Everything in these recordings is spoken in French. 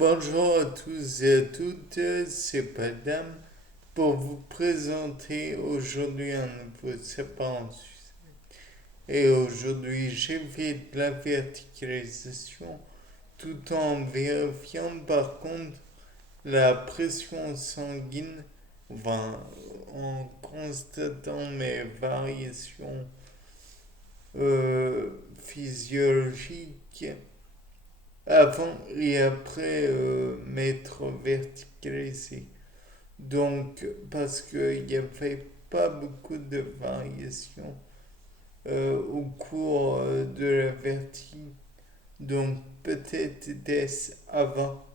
Bonjour à tous et à toutes, c'est Padam pour vous présenter aujourd'hui un nouveau sapin en Suisse. Et aujourd'hui, j'ai fait de la verticalisation tout en vérifiant par contre la pression sanguine, enfin, en constatant mes variations physiologiques avant et après m'être verticalisé. Donc, parce qu'il n'y avait pas beaucoup de variations au cours de la vertige. Donc, peut-être était-ce avant.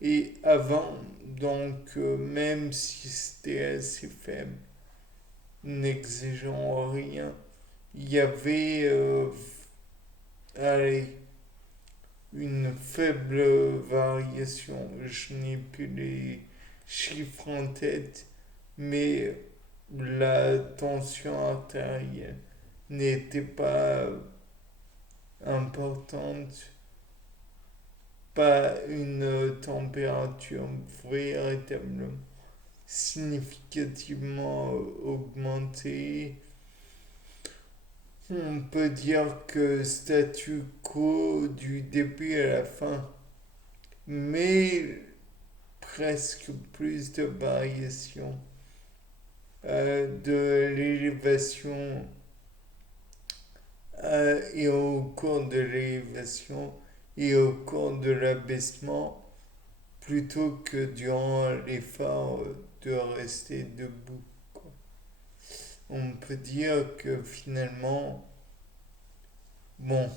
Et avant, donc, même si c'était assez faible, n'exigeant rien, il y avait, allez, une faible variation. Je n'ai plus les chiffres en tête, mais la tension artérielle n'était pas importante, pas une température véritablement significativement augmentée. On peut dire que statu quo du début à la fin, mais presque plus de variations de l'élévation et au cours de l'élévation et au cours de l'abaissement plutôt que durant l'effort de rester debout, quoi. On peut dire que finalement, bon,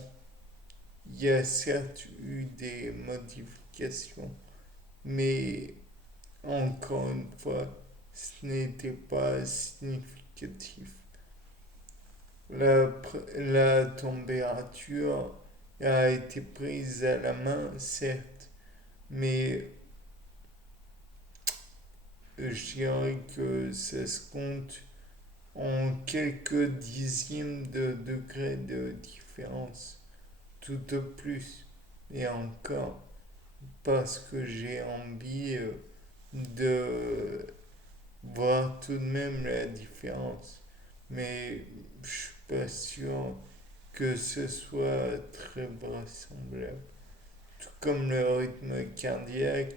il y a certes eu des modifications, mais encore une fois, ce n'était pas significatif. La température a été prise à la main, certes, mais je dirais que ça se compte en quelques dixièmes de degrés de différence, tout au plus. Et encore, parce que j'ai envie de voir tout de même la différence. Mais je suis pas sûr que ce soit très vraisemblable. Tout comme le rythme cardiaque,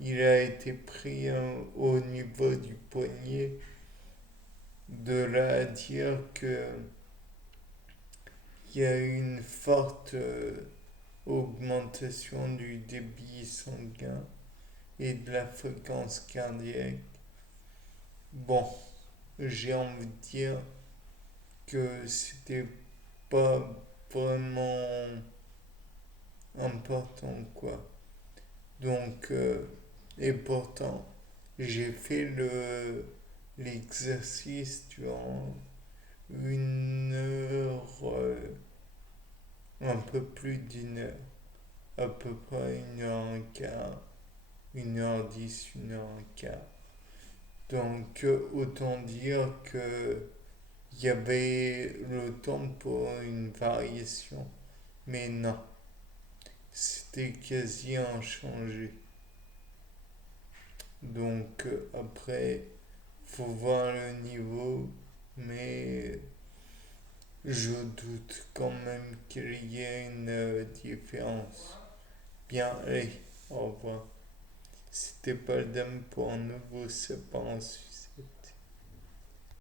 il a été pris au niveau du poignet. De là à dire que il y a eu une forte augmentation du débit sanguin et de la fréquence cardiaque. Bon, j'ai envie de dire que c'était pas vraiment important, quoi. Donc, et pourtant, j'ai fait l'exercice durant une heure, un peu plus d'une heure, à peu près une heure un quart, une heure dix, une heure un quart. Donc, autant dire que il y avait le temps pour une variation, mais non, c'était quasi inchangé. Donc, après, faut voir le niveau, mais je doute quand même qu'il y ait une différence. Bien, allez, au revoir. C'était pas le dame pour un nouveau sapin en Suisse.